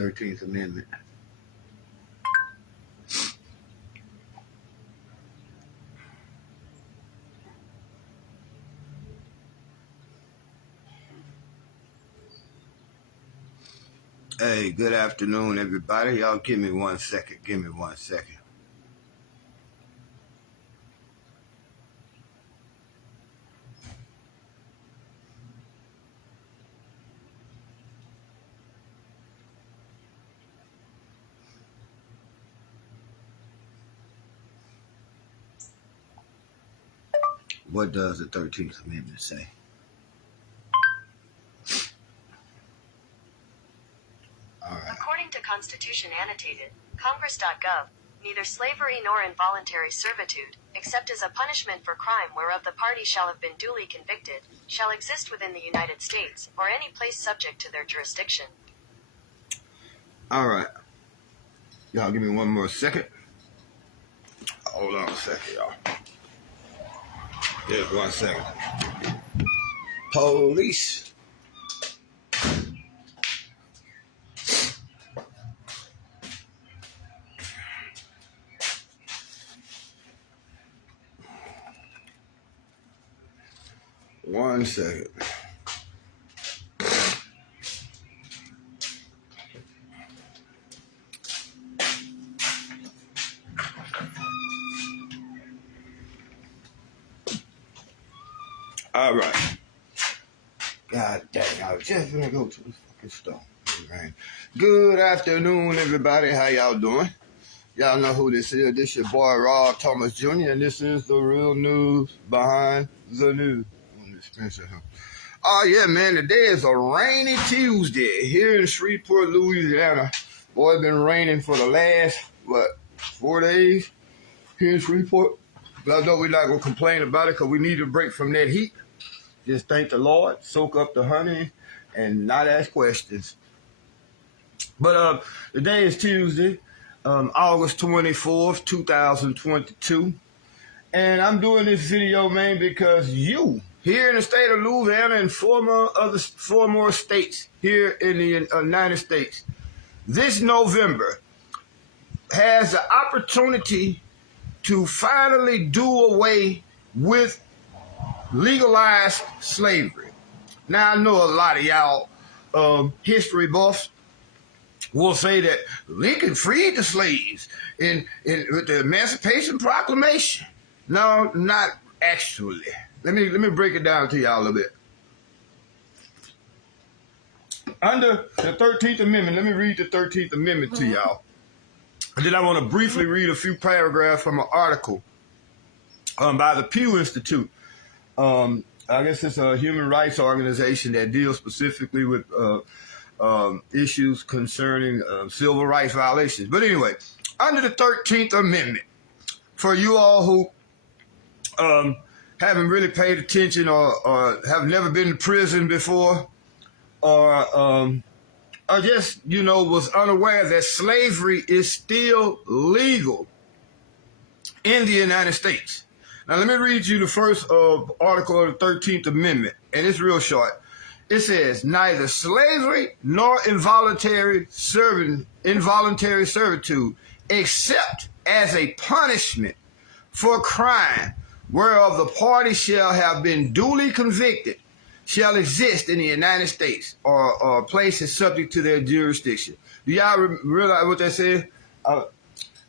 13th Amendment. Hey, good afternoon, everybody. Y'all give me 1 second. Give me 1 second. What does the 13th Amendment say? All right. According to Constitution Annotated, Congress.gov, neither slavery nor involuntary servitude, except as a punishment for crime whereof the party shall have been duly convicted, shall exist within the United States, or any place subject to their jurisdiction. All right. Y'all give me 1 more second. Hold on a second, y'all. Just 1 second. Police. One second. All right. God dang, I was just gonna go to the fucking store. Right. Good afternoon, everybody. How y'all doing? Y'all know who this is. This your boy, Rob Thomas Jr., and this is the real news behind the news. Oh, yeah, man. Today is a rainy Tuesday here in Shreveport, Louisiana. Boy, it's been raining for the last, 4 days here in Shreveport. But I know we're not going to complain about it because we need a break from that heat. Just thank the Lord, soak up the honey, and not ask questions. But today is Tuesday, August 24th, 2022. And I'm doing this video, man, because you, here in the state of Louisiana and four more states here in the United States, this November has the opportunity to finally do away with legalized slavery. Now, I know a lot of y'all history buffs will say that Lincoln freed the slaves with the Emancipation Proclamation. No, not actually. Let me break it down to y'all a little bit. Under the 13th Amendment, let me read the 13th Amendment to y'all. And then I want to briefly read a few paragraphs from an article by the Pew Institute. I guess it's a human rights organization that deals specifically with issues concerning civil rights violations. But anyway, under the 13th Amendment, for you all who haven't really paid attention or have never been to prison before or just, was unaware that slavery is still legal in the United States. Now, let me read you the first article of the 13th Amendment, and it's real short. It says, neither slavery nor involuntary servitude, except as a punishment for crime whereof the party shall have been duly convicted, shall exist in the United States or places subject to their jurisdiction. Do y'all realize what that says?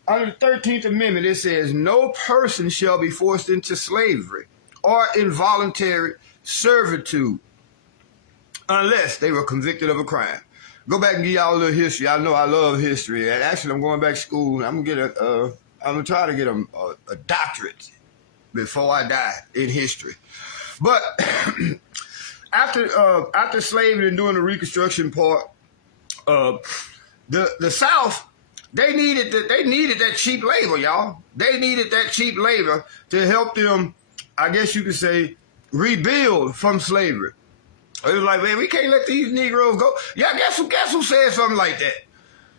Under the 13th Amendment, it says, no person shall be forced into slavery or involuntary servitude unless they were convicted of a crime. Go back and give y'all a little history. I know I love history. And actually, I'm going back to school. I'm going to try to get a doctorate before I die in history. But after slavery and doing the Reconstruction part, the South, they needed that cheap labor, y'all. They needed that cheap labor to help them, I guess you could say, rebuild from slavery. It was like, man, we can't let these Negroes go. Yeah, guess who said something like that?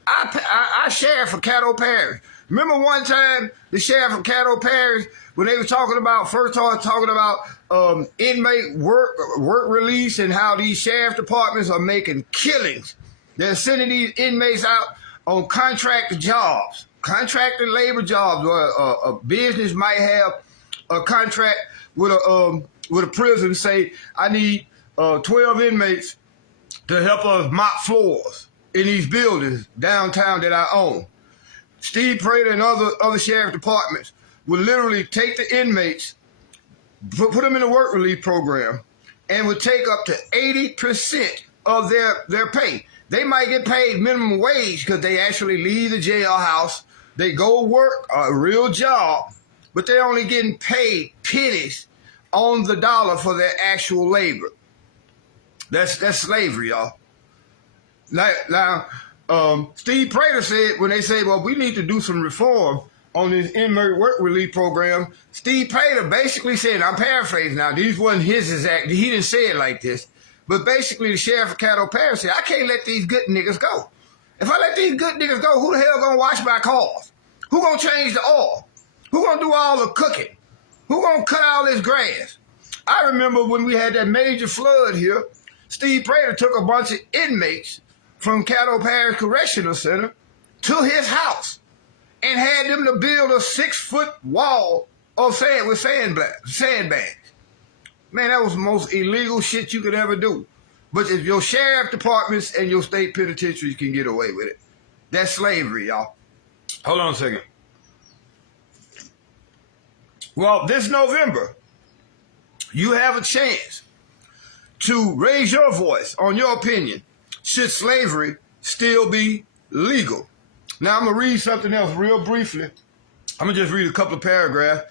I sheriff for Caddo Parish. Remember one time the sheriff of Caddo Parish, when they were talking about inmate work release and how these sheriff departments are making killings They're sending these inmates out on contracted jobs, contracted labor jobs, where a business might have a contract with a prison. Say, I need 12 inmates to help us mop floors in these buildings downtown that I own. Steve Prater and other sheriff departments would literally take the inmates, put them in a work relief program, and would take up to 80% of their pay. They might get paid minimum wage because they actually leave the jailhouse. They go work a real job, but they're only getting paid pennies on the dollar for their actual labor. That's slavery, y'all. Now, Steve Prater said, when they say, well, we need to do some reform on this inmate work relief program, Steve Prater basically said, I'm paraphrasing now, these wasn't his exact, he didn't say it like this, but basically the sheriff of Caddo Parish said, I can't let these good niggas go. If I let these good niggas go, who the hell gonna wash my cars? Who gonna change the oil? Who gonna do all the cooking? Who gonna cut all this grass? I remember when we had that major flood here, Steve Prater took a bunch of inmates from Caddo Parish Correctional Center to his house and had them to build a 6-foot wall of sand with sandbags. Man, that was the most illegal shit you could ever do. But if your sheriff departments and your state penitentiaries can get away with it, that's slavery, y'all. Hold on a second. Well, this November, you have a chance to raise your voice on your opinion. Should slavery still be legal? Now, I'm going to read something else real briefly. I'm going to just read a couple of paragraphs.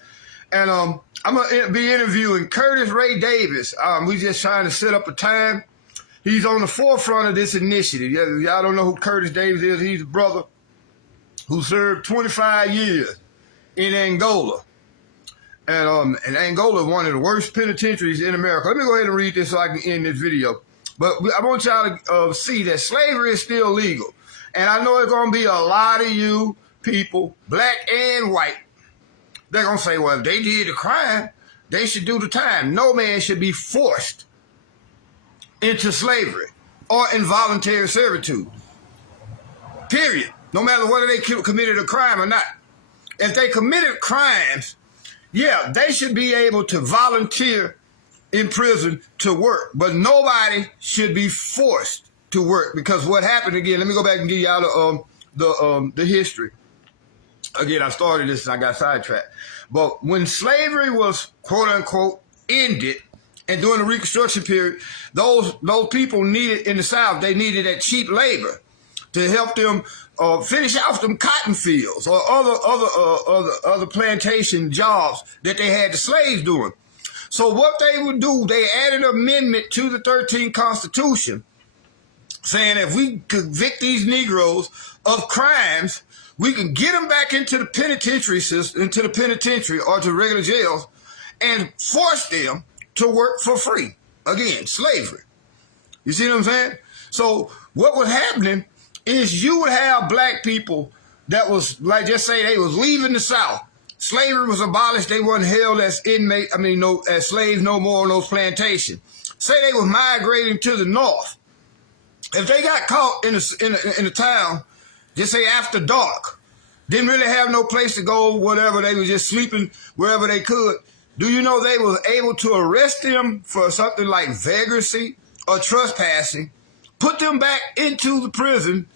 And I'm going to be interviewing Curtis Ray Davis. We just trying to set up a time. He's on the forefront of this initiative. Y'all don't know who Curtis Davis is. He's a brother who served 25 years in Angola. And Angola is one of the worst penitentiaries in America. Let me go ahead and read this so I can end this video. But I want y'all to see that slavery is still legal. And I know it's going to be a lot of you people, black and white, they're going to say, well, if they did the crime, they should do the time. No man should be forced into slavery or involuntary servitude. Period. No matter whether they committed a crime or not. If they committed crimes, yeah, they should be able to volunteer in prison to work, but nobody should be forced to work, because what happened again, let me go back and give y'all the history. Again, I started this and I got sidetracked. But when slavery was quote unquote ended, and during the Reconstruction period, those people needed in the South, they needed that cheap labor to help them finish off them cotton fields or other plantation jobs that they had the slaves doing. So what they would do, they added an amendment to the 13th Constitution saying if we convict these Negroes of crimes, we can get them back into the penitentiary system, into the penitentiary or to regular jails, and force them to work for free. Again, slavery. You see what I'm saying? So what was happening is you would have black people that was, like, just say they was leaving the South. Slavery was abolished. They weren't held as as slaves no more on those plantations. Say they was migrating to the North. If they got caught in the town, just say after dark, didn't really have no place to go, whatever, they was just sleeping wherever they could, do you know they was able to arrest them for something like vagrancy or trespassing, put them back into the prison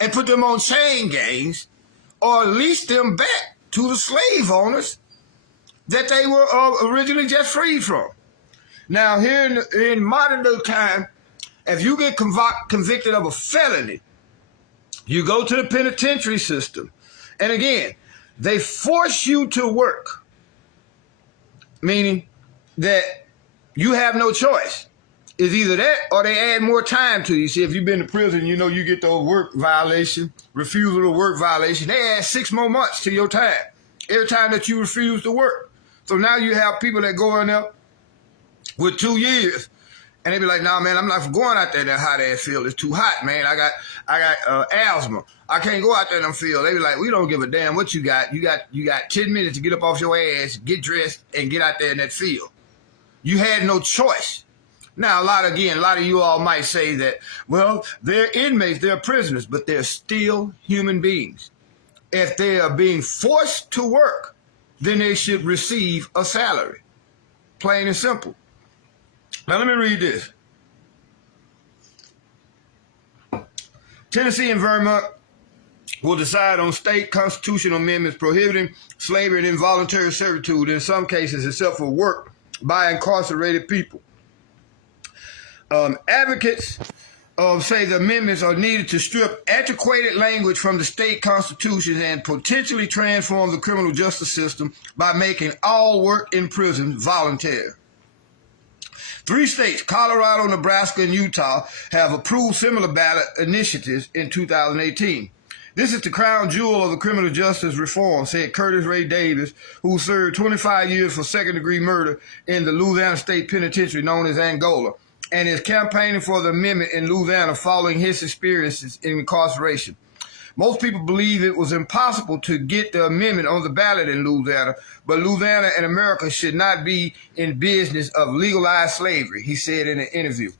and put them on chain gangs, or lease them back to the slave owners that they were originally just freed from? Now, here in modern day time, if you get convicted of a felony, you go to the penitentiary system. And again, they force you to work, meaning that you have no choice. It's either that or they add more time to you. See, if you've been to prison, you know you get the work violation, refusal to work violation. They add 6 more months to your time every time that you refuse to work. So now you have people that go in there with 2 years, and they be like, nah, man, I'm not going out there in that hot ass field. It's too hot, man. I got asthma. I can't go out there in them field. They be like, we don't give a damn what you got. You got 10 minutes to get up off your ass, get dressed, and get out there in that field. You had no choice. Now, a lot of you all might say that, well, they're inmates, they're prisoners, but they're still human beings. If they are being forced to work, then they should receive a salary. Plain and simple. Now, let me read this. Tennessee and Vermont will decide on state constitutional amendments prohibiting slavery and involuntary servitude in some cases, except for work by incarcerated people. Advocates say the amendments are needed to strip antiquated language from the state constitutions and potentially transform the criminal justice system by making all work in prison voluntary. 3 states, Colorado, Nebraska, and Utah, have approved similar ballot initiatives in 2018. This is the crown jewel of the criminal justice reform, said Curtis Ray Davis, who served 25 years for second-degree murder in the Louisiana State Penitentiary known as Angola, and is campaigning for the amendment in Louisiana following his experiences in incarceration. Most people believe it was impossible to get the amendment on the ballot in Louisiana, but Louisiana and America should not be in business of legalized slavery, he said in an interview.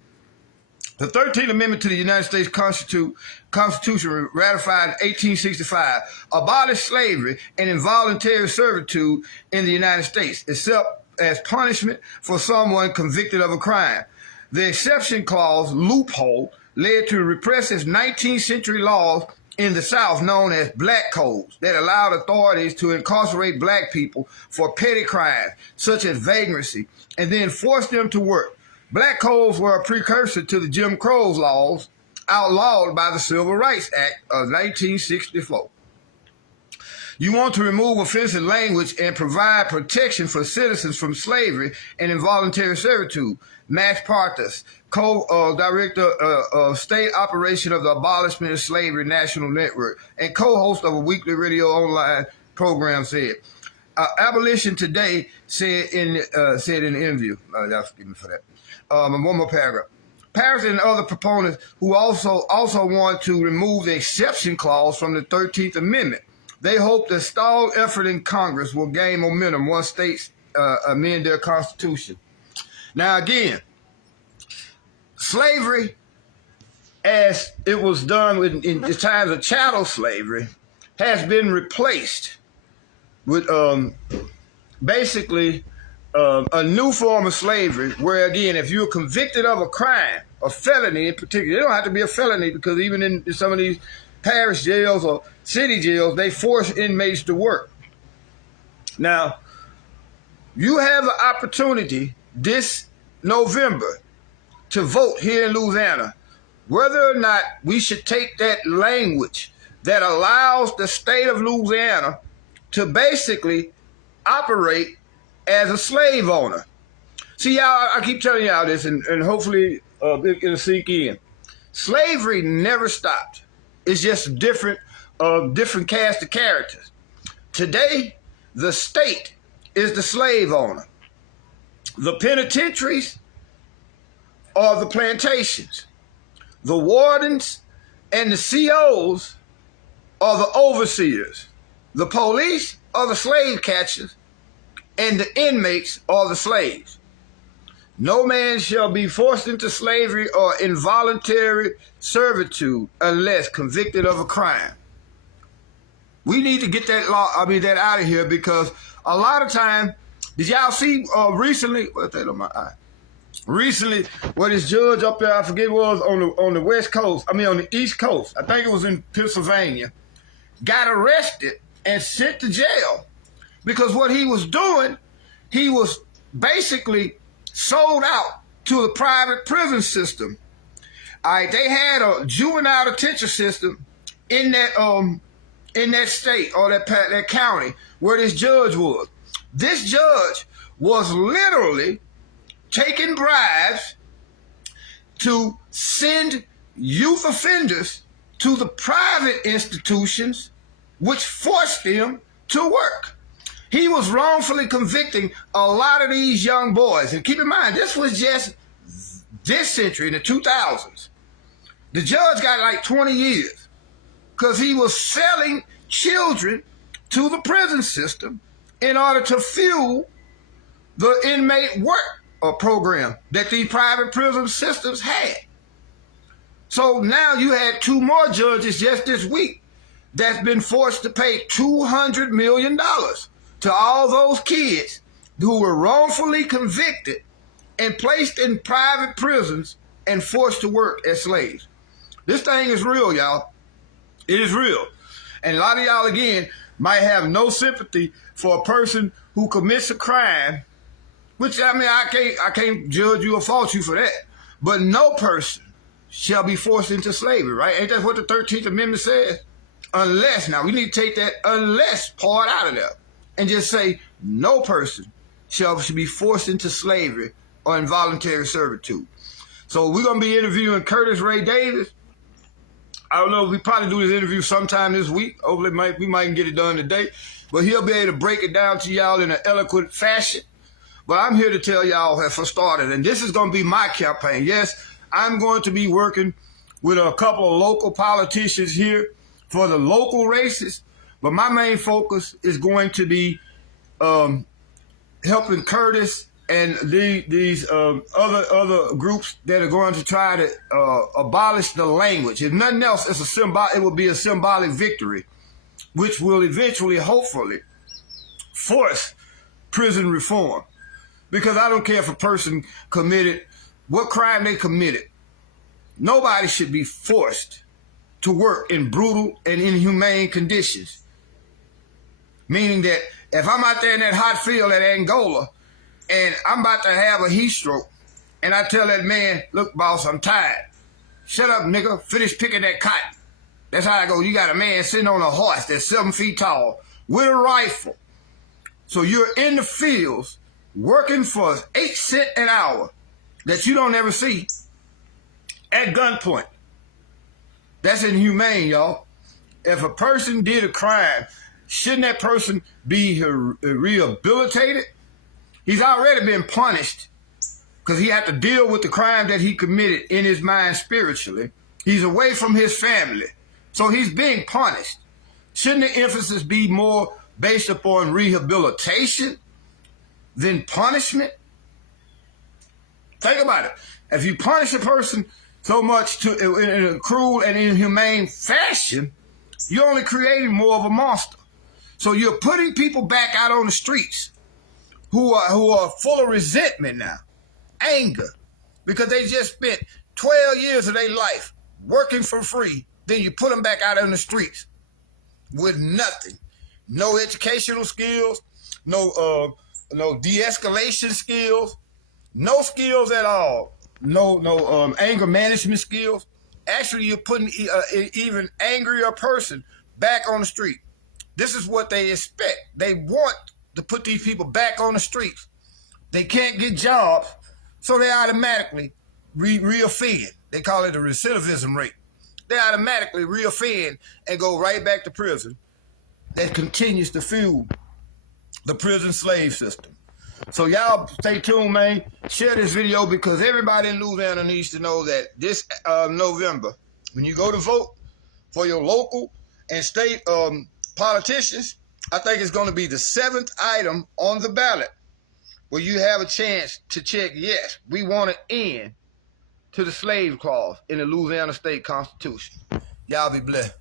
The 13th Amendment to the United States Constitution, ratified in 1865, abolished slavery and involuntary servitude in the United States, except as punishment for someone convicted of a crime. The exception clause loophole led to repressive 19th century laws in the South known as black codes that allowed authorities to incarcerate black people for petty crimes such as vagrancy and then force them to work. Black codes were a precursor to the Jim Crow laws outlawed by the Civil Rights Act of 1964. You want to remove offensive language and provide protection for citizens from slavery and involuntary servitude. Max Parthas, co-director of state operation of the Abolishment of Slavery National Network and co-host of a weekly radio online program, said, "Abolition Today said in the interview." Excuse me for that. One more paragraph. Parents and other proponents who also want to remove the exception clause from the 13th Amendment. They hope the stalled effort in Congress will gain momentum once states amend their constitution. Now again, slavery, as it was done in the times of chattel slavery, has been replaced with basically a new form of slavery where, again, if you're convicted of a crime, a felony in particular, it don't have to be a felony because even in some of these parish jails or city jails, they force inmates to work. Now, you have the opportunity this November to vote here in Louisiana whether or not we should take that language that allows the state of Louisiana to basically operate as a slave owner. See, y'all, I keep telling y'all this, and hopefully it'll sink in. Slavery never stopped. It's just a different cast of characters. Today, the state is the slave owner. The penitentiaries are the plantations. The wardens and the COs are the overseers. The police are the slave catchers, and the inmates are the slaves. No man shall be forced into slavery or involuntary servitude unless convicted of a crime. We need to get that out of here because a lot of time, did y'all see recently? What's that on my eye? Recently, what this judge up there, I forget what it was on the West Coast. On the East Coast. I think it was in Pennsylvania. Got arrested and sent to jail because what he was doing, he was basically sold out to the private prison system. All right, they had a juvenile detention system in that state or that county where this judge was. This judge was literally taking bribes to send youth offenders to the private institutions which forced them to work. He was wrongfully convicting a lot of these young boys. And keep in mind, this was just this century, in the 2000s. The judge got like 20 years because he was selling children to the prison system in order to fuel the inmate work program that these private prison systems had. So now you had 2 more judges just this week that's been forced to pay $200 million to all those kids who were wrongfully convicted and placed in private prisons and forced to work as slaves. This thing is real, y'all. It is real. And a lot of y'all, again, might have no sympathy for a person who commits a crime, which, I mean, I can't judge you or fault you for that. But no person shall be forced into slavery, right? Ain't that what the 13th Amendment says? Unless, now we need to take that unless part out of there and just say no person shall be forced into slavery or involuntary servitude. So we're going to be interviewing Curtis Ray Davis. I don't know, we probably do this interview sometime this week. Hopefully we might get it done today. But he'll be able to break it down to y'all in an eloquent fashion. But I'm here to tell y'all, for starters, and this is going to be my campaign. Yes, I'm going to be working with a couple of local politicians here for the local races. But my main focus is going to be helping Curtis and these other groups that are going to try to abolish the language. If nothing else, it will be a symbolic victory, which will eventually, hopefully, force prison reform. Because I don't care if a person committed what crime they committed. Nobody should be forced to work in brutal and inhumane conditions. Meaning that if I'm out there in that hot field at Angola and I'm about to have a heat stroke and I tell that man, look, boss, I'm tired. Shut up, nigga. Finish picking that cotton. That's how I go. You got a man sitting on a horse that's 7 feet tall with a rifle. So you're in the fields working for 8 cents an hour that you don't ever see at gunpoint. That's inhumane, y'all. If a person did a crime, shouldn't that person be rehabilitated? He's already been punished because he had to deal with the crime that he committed in his mind spiritually. He's away from his family. So he's being punished. Shouldn't the emphasis be more based upon rehabilitation than punishment? Think about it. If you punish a person so much in a cruel and inhumane fashion, you're only creating more of a monster. So you're putting people back out on the streets who are full of resentment now, anger, because they just spent 12 years of their life working for free. Then you put them back out on the streets with nothing, no educational skills, no de-escalation skills, no skills at all, no anger management skills. Actually, you're putting an even angrier person back on the street. This is what they expect. They want to put these people back on the streets. They can't get jobs, so they automatically reoffend. They call it a recidivism rate. They automatically reoffend and go right back to prison. That continues to fuel the prison slave system. So y'all stay tuned, man. Share this video because everybody in Louisiana needs to know that this November, when you go to vote for your local and state politicians, I think it's going to be the 7th item on the ballot where you have a chance to check, yes, we want to end to the slave clause in the Louisiana State Constitution. Y'all be blessed.